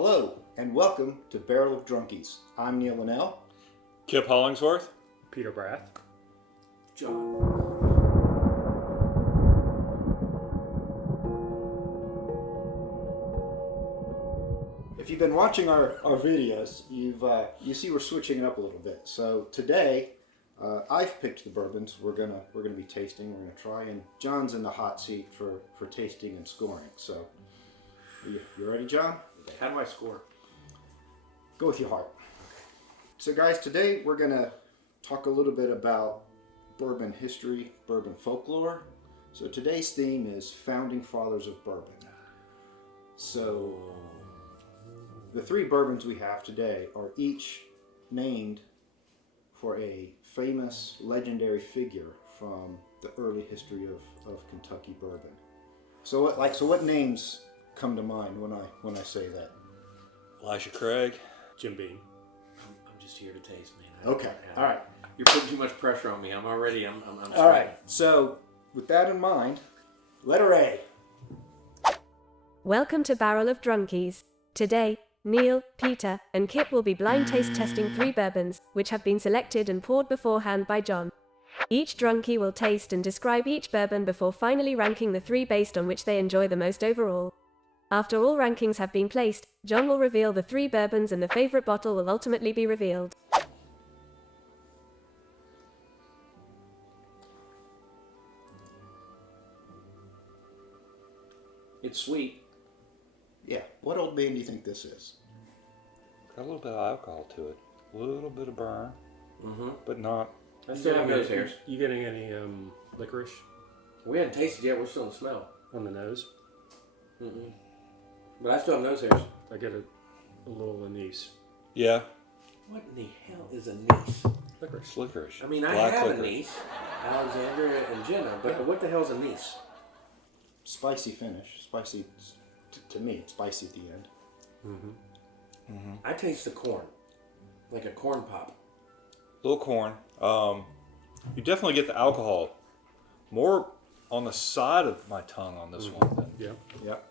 Hello, and welcome to Barrel of Drunkies. I'm Neil Linnell. Kip Hollingsworth. Peter Brath. John. If you've been watching our videos, you see we're switching it up a little bit. So today, I've picked the bourbons we're gonna be tasting. We're gonna try, and John's in the hot seat for tasting and scoring. So, you ready, John? How do I score? Go with your heart. So guys, today we're gonna talk a little bit about bourbon history, bourbon folklore. So today's theme is Founding Fathers of Bourbon. So the three bourbons we have today are each named for a famous, legendary figure from the early history of Kentucky bourbon. So what names come to mind when I say that? Elisha Craig. Jim Beam. I'm just here to taste, man. Okay. All right. You're putting too much pressure on me. I'm already. I'm All right. So with that in mind, letter A. Welcome to Barrel of Drunkies. Today, Neil, Peter, and Kip will be blind taste testing three bourbons, which have been selected and poured beforehand by John. Each drunkie will taste and describe each bourbon before finally ranking the three based on which they enjoy the most overall. After all rankings have been placed, John will reveal the three bourbons and the favorite bottle will ultimately be revealed. It's sweet. Yeah. What old man do you think this is? Got a little bit of alcohol to it. A little bit of burn, but not. I still have nose hairs. You getting any licorice We hadn't tasted yet. We're still in the smell. on the nose? But I still have nose hairs. I get a little anise. Yeah. What in the hell is anise? Licorice. It's licorice. I mean, I Black have licorice. anise, Alexander and Jenna, but what the hell's anise? Spicy finish. Spicy. To me, it's spicy at the end. I taste the corn, like a corn pop. Little corn. You definitely get the alcohol more on the side of my tongue on this one than Yeah. Yep.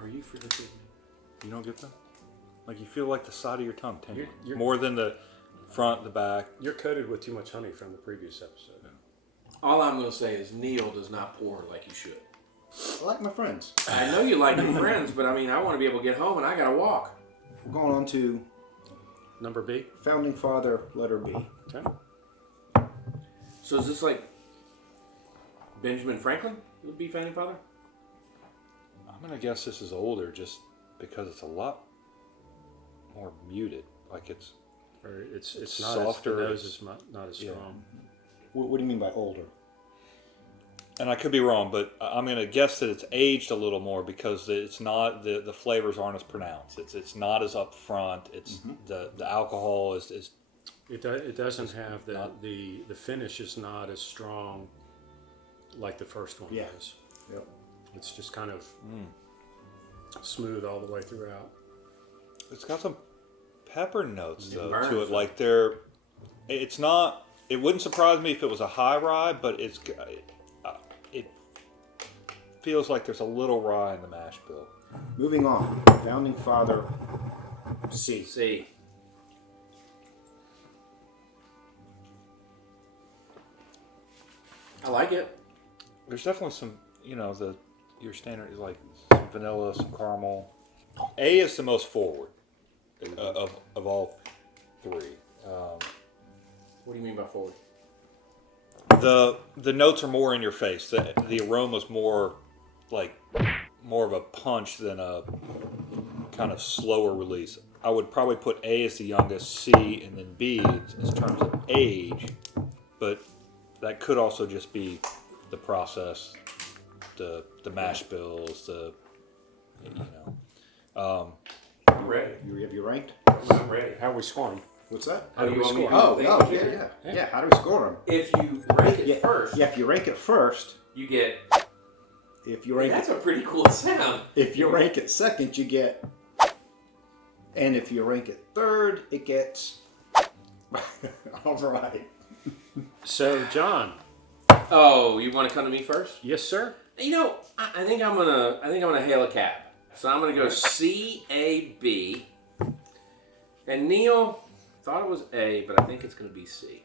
Are you freaking kidding me? you don't get that. Like you feel like the side of your tongue tingling You're- more than the front, the back. You're coated with too much honey from the previous episode. All I'm going to say is Neil does not pour like you should. I like my friends. I know you like your friends, but I mean, I want to be able to get home and I got to walk. We're going on to Number B. Founding Father, letter B. Okay. So is this like Benjamin Franklin would be founding father? I'm gonna guess this is older just because it's a lot more muted. Like it's Or it's It's not softer, As, the nose it's- is not as yeah. strong. What do you mean by older? And I could be wrong, but I'm going to guess that it's aged a little more because it's not the flavors aren't as pronounced. It's not as upfront. It's the alcohol is It doesn't have not- the finish is not as strong like the first one Yeah. is. Yep. It's just kind of smooth all the way throughout. it's got some pepper notes It though burns. to it. Like it's not. It wouldn't surprise me if it was a high rye, but it feels like there's a little rye in the mash bill. Moving on. Founding Father, C. See. I like it. There's definitely some, your standard is like some vanilla, some caramel. A is the most forward of all three. What do you mean by forward? The notes are more in your face. The aroma's more of a punch than a kind of slower release. I would probably put A as the youngest, C, and then B in terms of age. But that could also just be the process, the mash bills, I'm ready. Have you ranked? I'm ready. How are we scoring? What's that? How do you want me to Oh, do oh, things? yeah. How do we score them? If you rank it first, Yeah, if you rank it first, you get. if you rank That's it, a pretty cool sound. if you rank it second, you get, and if you rank it third, it gets. All right. So, John. Oh, you want to come to me first? Yes, sir. You know, I think I'm gonna hail a cab. So I'm going to go C-A-B. And Neil thought it was A, but I think it's going to be C.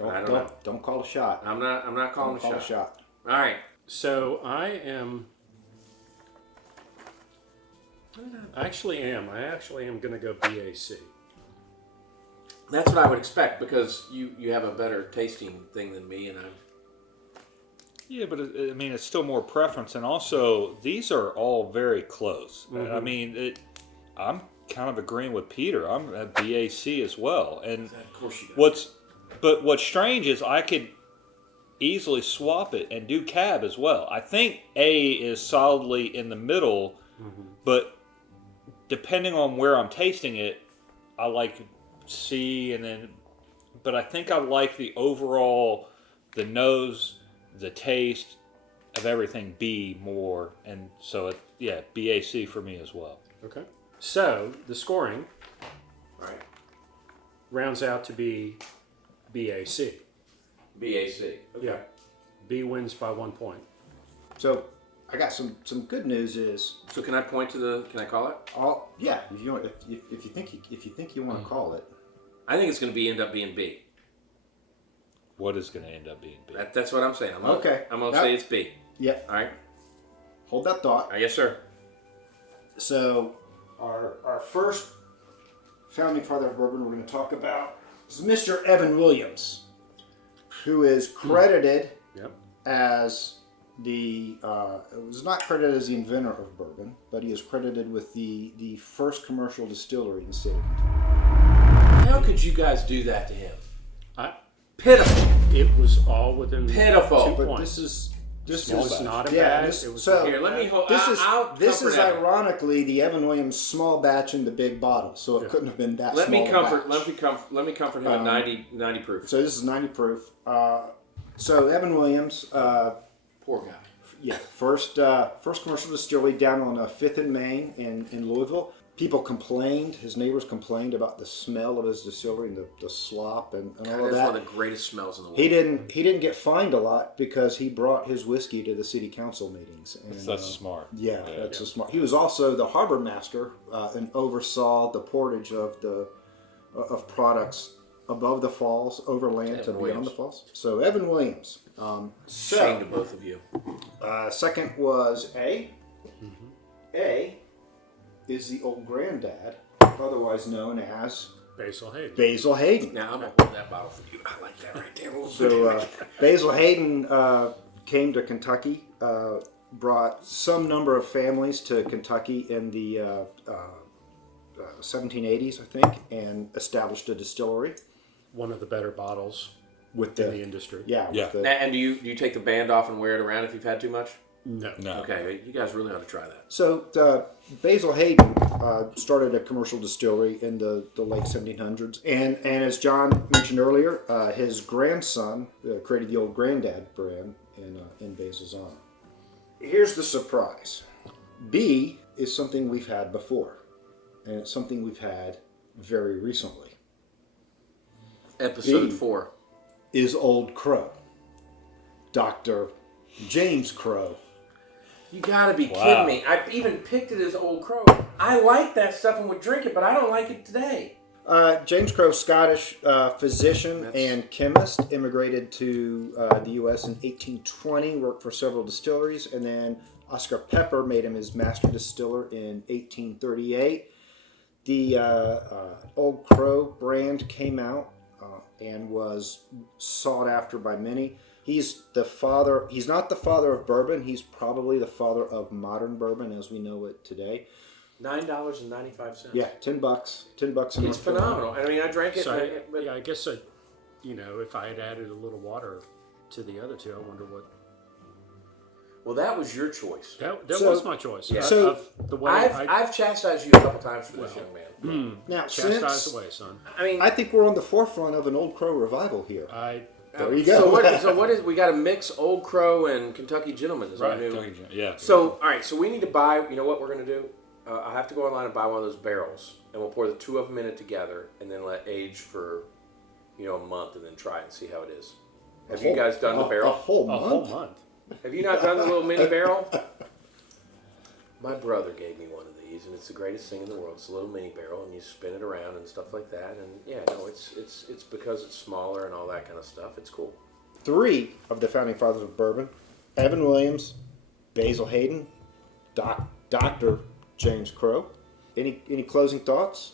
I don't know. Don't call a shot. I'm not calling Don't a call shot. All right. So I actually am going to go BAC. That's what I would expect because you have a better tasting thing than me, and I'm. Yeah, but I mean, it's still more preference, and also these are all very close. I mean, I'm kind of agreeing with Peter. I'm at BAC as well, and Of course you got what's strange is I could easily swap it and do cab as well. I think A is solidly in the middle, but depending on where I'm tasting it, I like C, but I think I like the overall, the nose, the taste of everything B more, and so BAC for me as well. Okay. So the scoring All right. rounds out to be BAC. BAC. Okay. Yeah. B wins by 1 point. So I got some good news. Is So can I point to the? Can I call it? if you want, if you think you want to call it. I think it's going to end up being B. What is going to end up being B? That's what I'm saying. I'm gonna Yep. say it's B. Yep. All right. Hold that thought. Yes, sir. So our first founding father of bourbon we're going to talk about is Mr. Evan Williams, who is credited Yep. as was not credited as the inventor of bourbon, but he is credited with the first commercial distillery in the state of Kentucky. How could you guys do that to him? Pitiful. It was all within Pitiful. 2 But points. this was is not a yeah, bad. this- It was so- Here, let me hold. This I'll this comfort is Evan. ironically the Evan Williams small batch in the big bottle, so it couldn't have been that Let small. me a comfort. batch. Let me comfort him at 90 proof. So this is 90 proof. So Evan Williams, Poor guy. first commercial distillery down on 5th and Main in Louisville. People complained, his neighbors complained about the smell of his distillery and the slop and all of That's that. one of the greatest smells in the world. He didn't get fined a lot because he brought his whiskey to the city council meetings. And, That's smart. Yeah, that's a smart. He was also the harbor master and oversaw the portage of products above the falls, overland to beyond Williams. the falls. So Evan Williams. Shame to both of you. Second was A. A is the old granddad, otherwise known as Basil Hayden. Basil Hayden. Now I'm gonna hold that bottle for you. I like that right there. So Basil Hayden came to Kentucky, brought some number of families to Kentucky in the 1780s, I think, and established a distillery One of the better bottles with in the industry. Yeah. Yeah. With the, And do you take the band off and wear it around if you've had too much? No. Okay, you guys really ought to try that. so Basil Hayden started a commercial distillery in the late 1700s, and as John mentioned earlier, his grandson created the old granddad brand in Basil's honor. Here's the surprise: B is something we've had before, and it's something we've had very recently. Episode B. 4. Is Old Crow, Dr. James Crow. You gotta be Wow. kidding me. I even picked it as Old Crow. I like that stuff and would drink it, but I don't like it today. James Crow, Scottish physician and chemist, immigrated to the U.S. in 1820, worked for several distilleries, and then Oscar Pepper made him his master distiller in 1838. The Old Crow brand came out and was sought after by many. He's the father. He's not the father of bourbon. He's probably the father of modern bourbon as we know it today. $9.95. Yeah, $10. $10 in It's North Carolina. phenomenal. I mean, I drank it, So but I guess if I had added a little water to the other two, I wonder what. well, that was your choice. That So- was my choice. Yeah. So- of the way I've chastised you a couple times for this young man. Now, chastise since away, son. I mean, I think we're on the forefront of an Old Crow revival here. There you So go. what is we got to mix Old Crow and Kentucky Gentleman is our Right. new. Yeah. So all right, so we need to buy. You know what we're gonna do? I have to go online and buy one of those barrels, and we'll pour the two of them in it together, and then let age for, a month, and then try and see how it is. Have you guys done the A barrel? whole A month? whole month. Have you not done the little mini barrel? My brother gave me one of these, and it's the greatest thing in the world. It's a little mini barrel, and you spin it around and stuff like that. And yeah, no, it's because it's smaller and all that kind of stuff. It's cool. 3 of the founding fathers of bourbon: Evan Williams, Basil Hayden, Dr. James Crow. Any closing thoughts?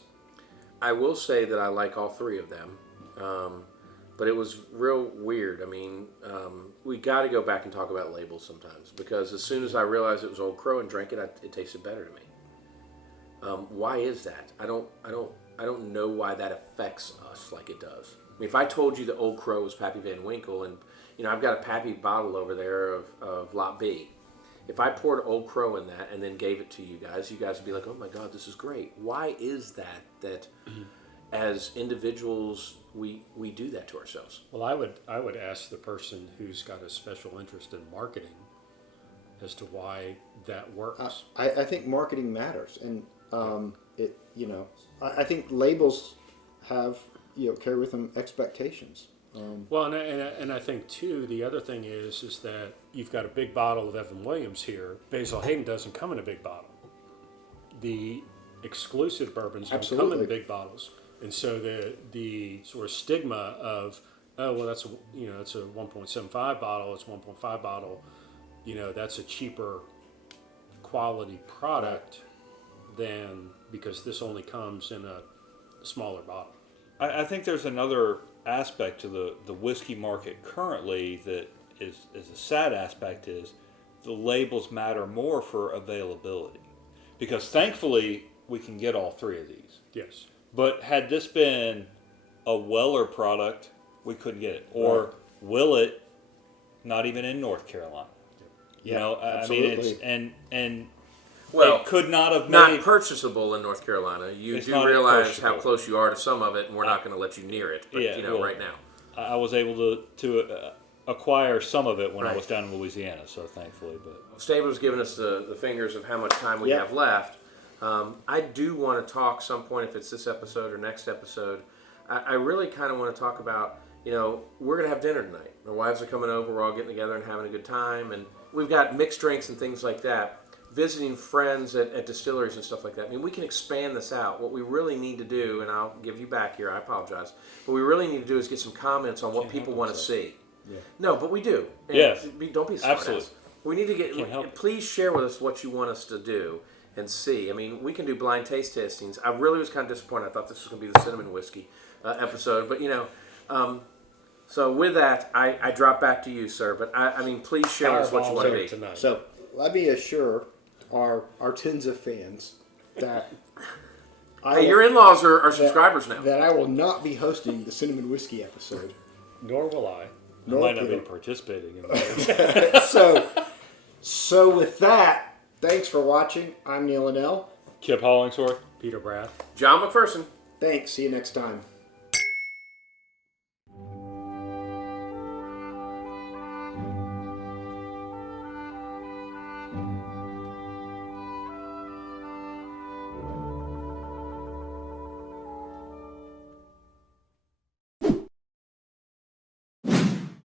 I will say that I like all 3 of them, but it was real weird. I mean, we got to go back and talk about labels sometimes, because as soon as I realized it was Old Crow and drank it, it tasted better to me. Why is that? I don't know why that affects us like it does. I mean, if I told you that Old Crow was Pappy Van Winkle, and I've got a Pappy bottle over there of Lot B. If I poured Old Crow in that and then gave it to you guys would be like, oh my God, this is great. Why is that as individuals we do that to ourselves? Well, I would ask the person who's got a special interest in marketing as to why that works. I think marketing matters, and I think labels have carry with them expectations. Well, and I think too, the other thing is that you've got a big bottle of Evan Williams here. Basil Hayden doesn't come in a big bottle. The exclusive bourbons don't come in big bottles, and so the sort of stigma of, oh well, that's it's a 1.75 bottle, it's 1.5 bottle, that's a cheaper quality product than, because this only comes in a smaller bottle. I think there's another aspect to the whiskey market currently that is a sad aspect, is the labels matter more for availability, because thankfully we can get all 3 of these. Yes. But had this been a Weller product, we couldn't get it. Or Willet, not even in North Carolina. I mean, it's and Well, it could not have not made purchasable in North Carolina. You It's do not realize how purchasable. close you are to some of it, and we're not going to let you near it. But well, right now, I was able to acquire some of it when I Right. was down in Louisiana, so thankfully. But Stabler's given us the fingers of how much time we Yeah. have left. I do want to talk some point, if it's this episode or next episode. I really kind of want to talk about, we're going to have dinner tonight. My wives are coming over. We're all getting together and having a good time, and we've got mixed drinks and things like that. Visiting friends at distilleries and stuff like that. I mean, we can expand this out. What we really need to do, and I'll give you back here, I apologize, what we really need to do is get some comments on what people want to see. Yeah. No, but we do. And Yes. Don't be a smart Absolutely. ass. We need to Can't help it. please share with us what you want us to do and see. I mean, we can do blind taste tastings. I really was kind of disappointed. I thought this was going to be the cinnamon whiskey episode, but so with that, I drop back to you, sir. But I mean, please share with us what you want to be. Tonight. So let me assure our tens of fans that Hey, your in-laws are subscribers now. that I will not be hosting the cinnamon whiskey episode. Nor will I. I Nor might not be Peter. participating in that. So with that, thanks for watching. I'm Neil Linnell. Kip Hollingsworth. Peter Brath. John McPherson. Thanks. See you next time.